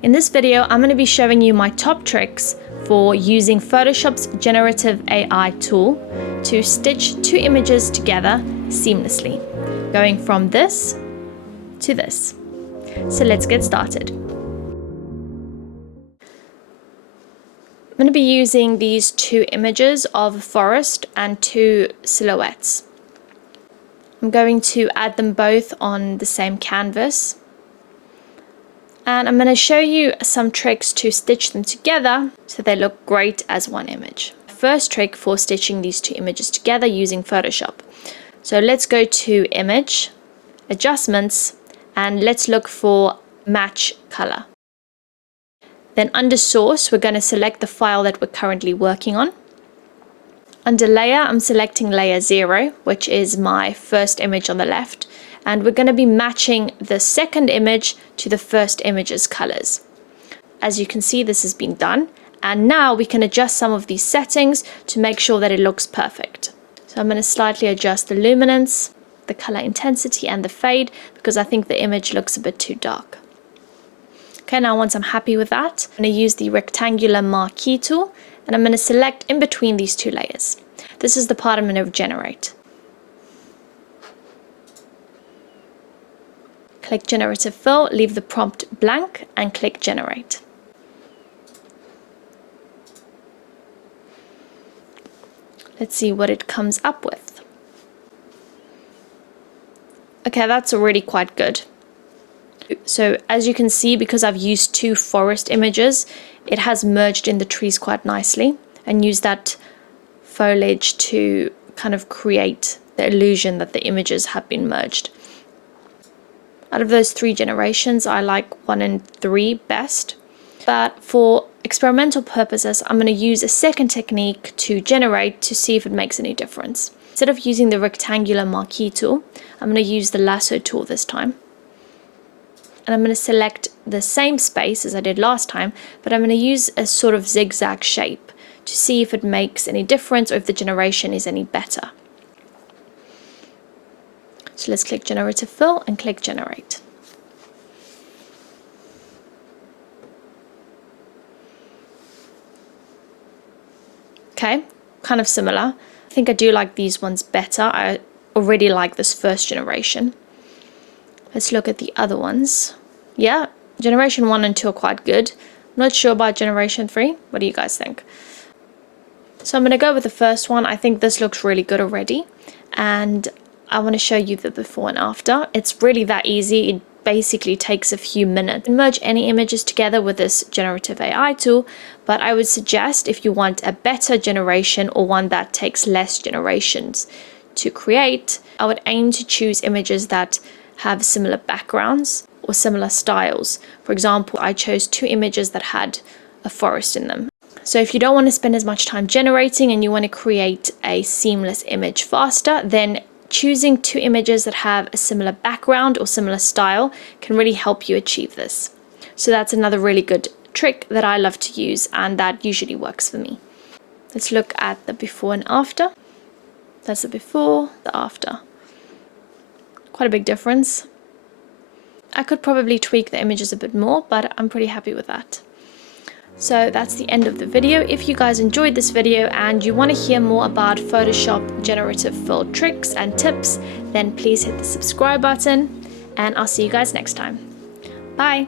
In this video, I'm going to be showing you my top tricks for using Photoshop's Generative AI tool to stitch two images together seamlessly, going from this to this. So let's get started. I'm going to be using these two images of a forest and two silhouettes. I'm going to add them both on the same canvas. And I'm going to show you some tricks to stitch them together so they look great as one image. First trick for stitching these two images together using Photoshop. So let's go to Image, Adjustments, and let's look for Match Color. Then under Source, we're going to select the file that we're currently working on. Under Layer, I'm selecting Layer 0, which is my first image on the left. And we're going to be matching the second image to the first image's colors. As you can see, this has been done. And now we can adjust some of these settings to make sure that it looks perfect. So I'm going to slightly adjust the luminance, the color intensity, and the fade, because I think the image looks a bit too dark. Okay, now once I'm happy with that, I'm going to use the rectangular marquee tool, and I'm going to select in between these two layers. This is the part I'm going to generate. Click Generative Fill, leave the prompt blank, and click Generate. Let's see what it comes up with. Okay, that's already quite good. So as you can see, because I've used two forest images, it has merged in the trees quite nicely and used that foliage to kind of create the illusion that the images have been merged. Out of those three generations, I like 1 and 3 best. But for experimental purposes, I'm going to use a second technique to generate to see if it makes any difference. Instead of using the rectangular marquee tool, I'm going to use the lasso tool this time. And I'm going to select the same space as I did last time, but I'm going to use a sort of zigzag shape to see if it makes any difference or if the generation is any better. So let's click Generative Fill and click Generate. Okay, kind of similar. I think I do like these ones better. I already like this first generation. Let's look at the other ones. Yeah, generation 1 and 2 are quite good. I'm not sure about generation 3. What do you guys think? So I'm going to go with the first one. I think this looks really good already. And I want to show you the before and after. It's really that easy. It basically takes a few minutes. You can merge any images together with this Generative AI tool, but I would suggest if you want a better generation or one that takes less generations to create, I would aim to choose images that have similar backgrounds or similar styles. For example, I chose two images that had a forest in them. So if you don't want to spend as much time generating and you want to create a seamless image faster, then choosing two images that have a similar background or similar style can really help you achieve this. So that's another really good trick that I love to use, and that usually works for me. Let's look at the before and after. That's the before, the after. Quite a big difference. I could probably tweak the images a bit more, but I'm pretty happy with that. So that's the end of the video. If you guys enjoyed this video and you want to hear more about Photoshop generative fill tricks and tips, then please hit the subscribe button, and I'll see you guys next time. Bye!